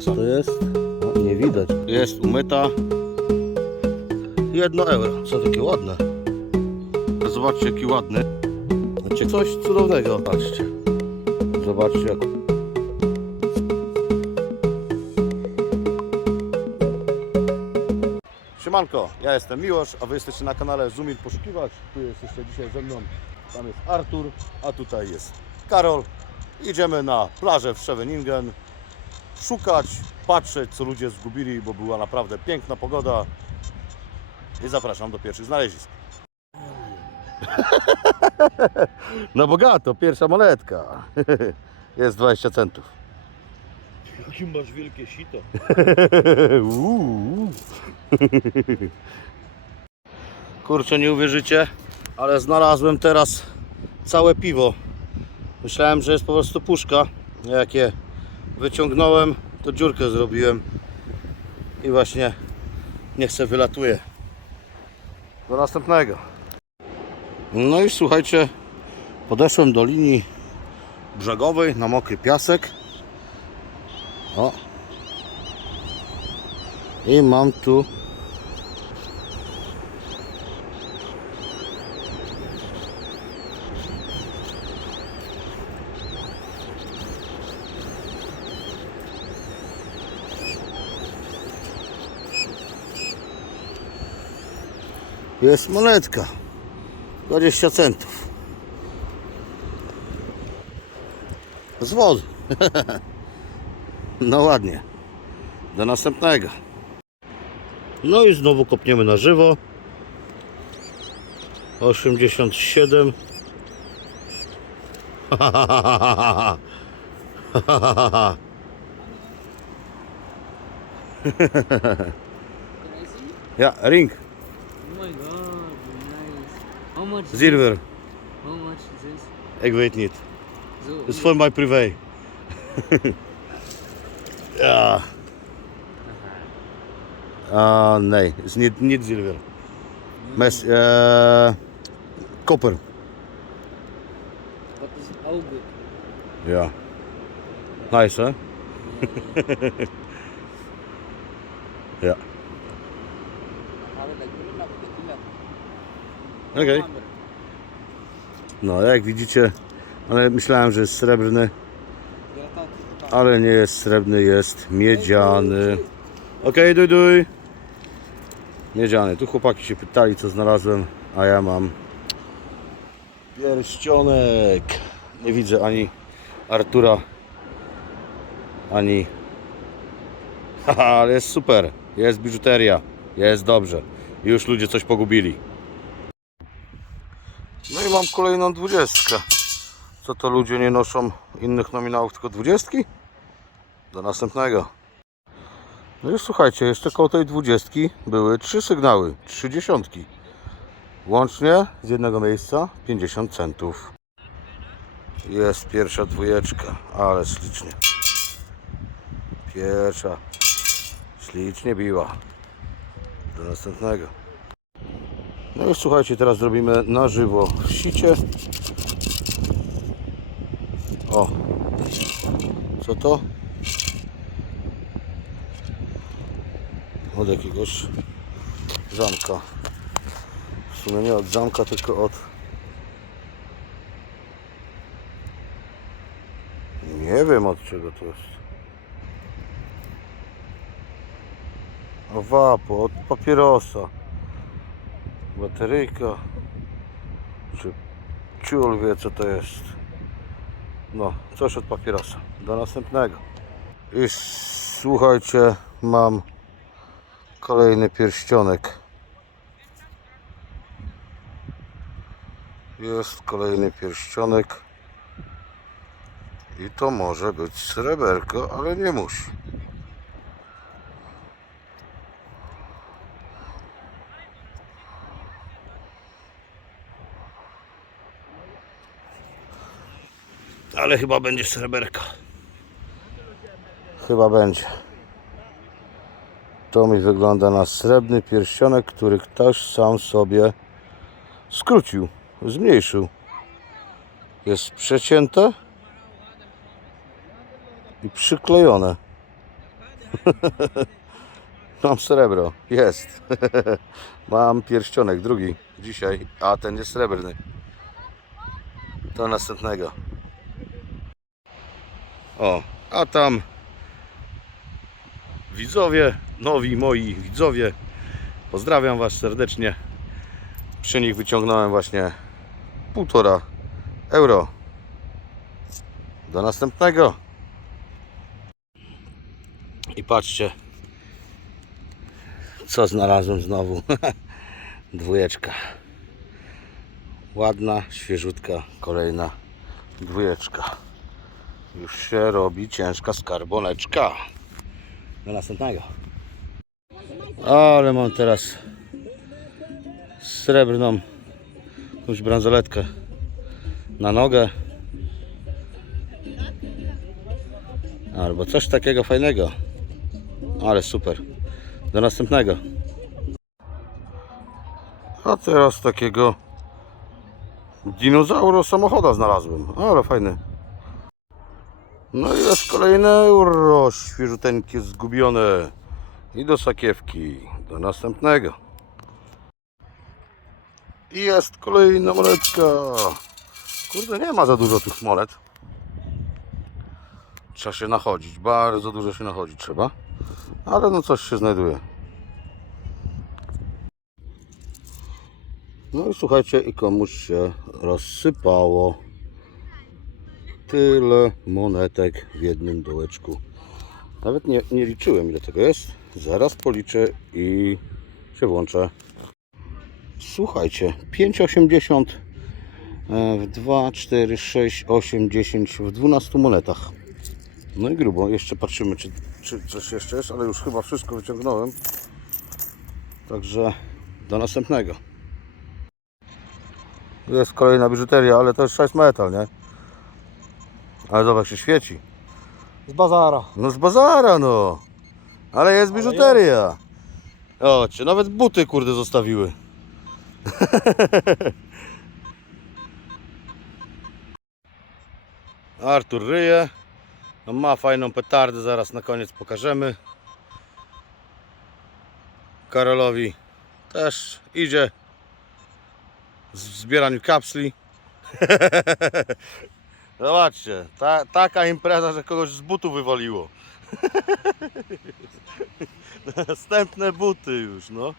Co to jest? No, nie widać. Jest umyta. Jedno euro. Co takie ładne. Zobaczcie jaki ładny. Znaczy coś cudownego. Patrzcie. Zobaczcie jak Siemanko, ja jestem Miłosz, a Wy jesteście na kanale Zoomil Poszukiwać. Tu jest jeszcze dzisiaj ze mną, tam jest Artur, a tutaj jest Karol. Idziemy na plażę w Scheveningen szukać, patrzeć co ludzie zgubili, bo była naprawdę piękna pogoda. I zapraszam do pierwszych znalezisk. No bogato, pierwsza monetka. Jest 20 centów. Jakie masz wielkie sito. Uuu. Kurczę, nie uwierzycie, ale znalazłem teraz całe piwo. Myślałem, że jest po prostu puszka. Jak je wyciągnąłem, to dziurkę zrobiłem i właśnie niech se wylatuje. Do następnego. No i słuchajcie, podeszłem do linii brzegowej na mokry piasek. O, i mam tu jest monetka 20 centów z wody no ładnie do następnego no i znowu kopniemy na żywo. 87. Can I see? ja, ring, Oh my god, nice. How much? silver, How much is this? ik weet niet. So, It's for my privé. ja. Ah, nee, is niet, niet zilver. Mes, eh, koper. What is how good? Ja. Nice, hè? ja. Okej. No, jak widzicie, ale myślałem, że jest srebrny, ale nie jest srebrny, jest miedziany. Okej, duj, duj. Miedziany. Tu chłopaki się pytali, co znalazłem, a ja mam pierścionek. Nie widzę ani Artura, ani... Haha, ale jest super. Jest biżuteria. Jest dobrze. Już ludzie coś pogubili. No i mam kolejną dwudziestkę. Co to ludzie nie noszą innych nominałów, tylko dwudziestki? Do następnego. No i słuchajcie, jeszcze koło tej dwudziestki były trzy sygnały, trzy dziesiątki. Łącznie z jednego miejsca 50 centów. Jest pierwsza dwójeczka, ale ślicznie. Pierwsza ślicznie biła. Do następnego. No i słuchajcie, teraz zrobimy na żywo w sicie. O, co to? Od jakiegoś zamka. W sumie nie od zamka, tylko od Nie wiem od czego to jest. O wapo, od papierosa. Bateryjka. Czy ciul wie co to jest. No, coś od papierosa. Do następnego. I słuchajcie, mam kolejny pierścionek. Jest kolejny pierścionek. I to może być sreberko, ale nie musi. Ale chyba będzie sreberka. Chyba będzie. To mi wygląda na srebrny pierścionek, który ktoś sam sobie skrócił, zmniejszył. Jest przecięte i przyklejone. Mam srebro, jest. Mam pierścionek, drugi dzisiaj, a ten jest srebrny. Do następnego. O, a tam widzowie, nowi moi widzowie. Pozdrawiam Was serdecznie. Przy nich wyciągnąłem właśnie półtora euro. Do następnego. I patrzcie, co znalazłem znowu. Dwójeczka. Ładna, świeżutka, kolejna dwójeczka. Już się robi ciężka skarboneczka. Do następnego. Ale mam teraz srebrną jakąś bransoletkę na nogę. Albo coś takiego fajnego. Ale super. Do następnego. A teraz takiego dinozauro samochoda znalazłem. Ale fajny. No i jest kolejne euro świeżuteńkie zgubione. I do sakiewki. Do następnego. I jest kolejna monetka. Kurde, nie ma za dużo tych monet. Trzeba się nachodzić. Bardzo dużo się nachodzić trzeba. Ale no coś się znajduje. No i słuchajcie, i komuś się rozsypało. Tyle monetek w jednym dołeczku. Nawet nie, nie liczyłem ile tego jest. Zaraz policzę i się włączę. Słuchajcie, 5,80 e, w 2, 4, 6, 8, 10 w 12 monetach. No i grubo. Jeszcze patrzymy, czy, czy coś jeszcze jest, ale już chyba wszystko wyciągnąłem. Także do następnego. Jest kolejna biżuteria, ale to jest 6 metal, nie? Ale zobacz, się świeci. Z bazara. No z bazara, no. Ale jest biżuteria. O, czy nawet buty, kurde, zostawiły. Artur ryje. No, ma fajną petardę, zaraz na koniec pokażemy. Karolowi też idzie w zbieraniu kapsli. Zobaczcie, ta, taka impreza, że kogoś z butu wywaliło. Następne buty już, no.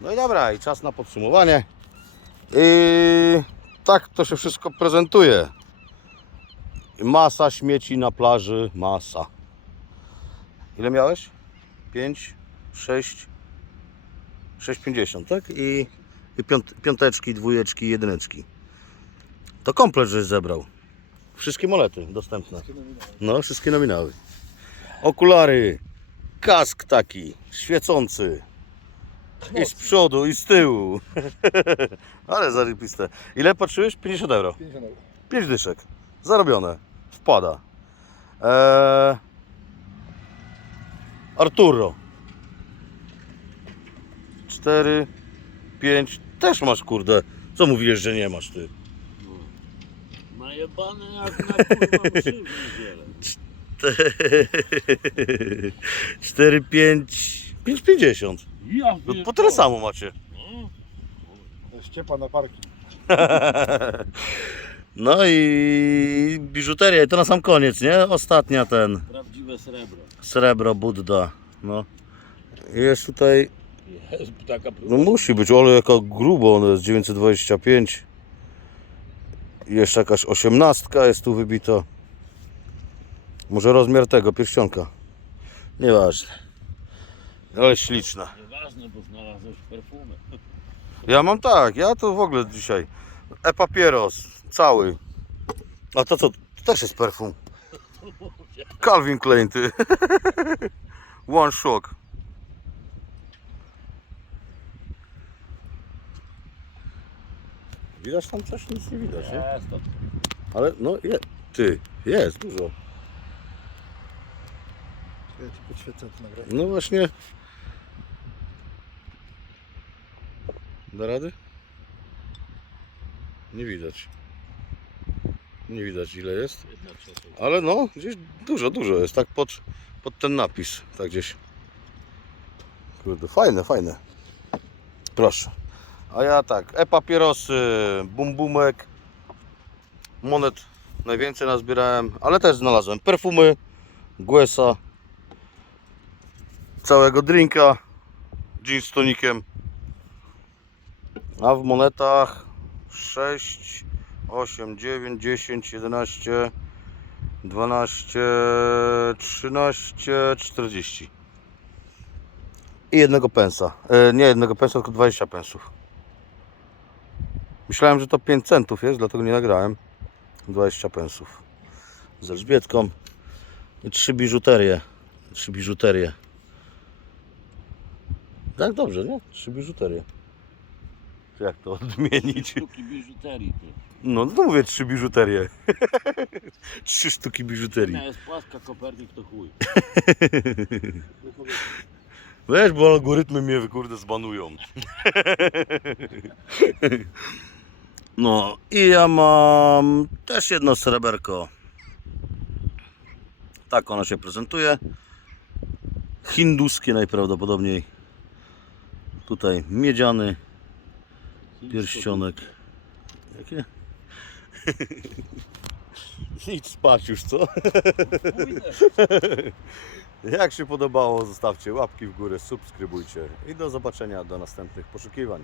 No i dobra, i czas na podsumowanie. I tak to się wszystko prezentuje. Masa śmieci na plaży, masa. Ile miałeś? 5, 6, 6,50, tak? I, piąt, piąteczki, dwójeczki, jedyneczki. To komplet żeś zebrał. Wszystkie monety dostępne. No, wszystkie nominały. Okulary, kask taki, świecący. I z przodu, i z tyłu. Ale zarybiste. Ile patrzyłeś? 50 euro. 50 euro. 5 dyszek. Zarobione. Wpada. Eee... Arturo. 4, 5. Też masz, kurde. Co mówiłeś, że nie masz ty? Najebany jak na kurwa mszy w niedzielę. 4, 5, 5,50. Ja No, po tyle samo macie. To jest ciepa na parki. No i biżuteria i to na sam koniec, nie? Ostatnia ten Prawdziwe srebro. srebro Budda. No. I Jest tutaj, Jest taka no musi być, ale jaka grubo, ono jest 925. I Jeszcze jakaś osiemnastka jest tu wybita. Może rozmiar tego pierścionka. Nieważne. Ale śliczna. Nieważne, bo znalazłeś perfumę. Ja mam tak, ja to w ogóle dzisiaj. E-papieros, cały. A to co? To też jest perfum. Calvin Klein, ty. One shock. Widać tam coś? Nic nie widać, nie? Jest to. Ale no, je, ty, jest dużo. Ja ci podświecę to nagrać. No właśnie. Da rady? Nie widać. Nie widać ile jest. Ale no, gdzieś dużo, dużo jest, tak pod, pod ten napis, tak gdzieś. Kurde, fajne, fajne. Proszę. A ja tak, e-papierosy, bumbumek, monet najwięcej nazbierałem, ale też znalazłem perfumy, Guesa, całego drinka, gin z tonikiem, a w monetach 6, 8, 9, 10, 11, 12, 13, 40. I jednego pensa. E, nie jednego pensa, tylko 20 pensów. Myślałem, że to 5 centów jest, dlatego nie nagrałem. 20 pensów. Z Elżbietką. I trzy biżuterie. Trzy biżuterie. Tak dobrze, nie? Trzy biżuterie. Jak to odmienić? Sztuki biżuterii ty. No, no mówię trzy biżuterie. trzy sztuki biżuterii. Ona jest płaska, Kopernik to chuj. Wiesz, bo algorytmy mnie kurde zbanują. No i ja mam też jedno sreberko. Tak ono się prezentuje. Hinduskie najprawdopodobniej. Tutaj miedziany pierścionek. Jakie? Idź spać już, co? Jak się podobało, zostawcie łapki w górę, subskrybujcie i do zobaczenia do następnych poszukiwań.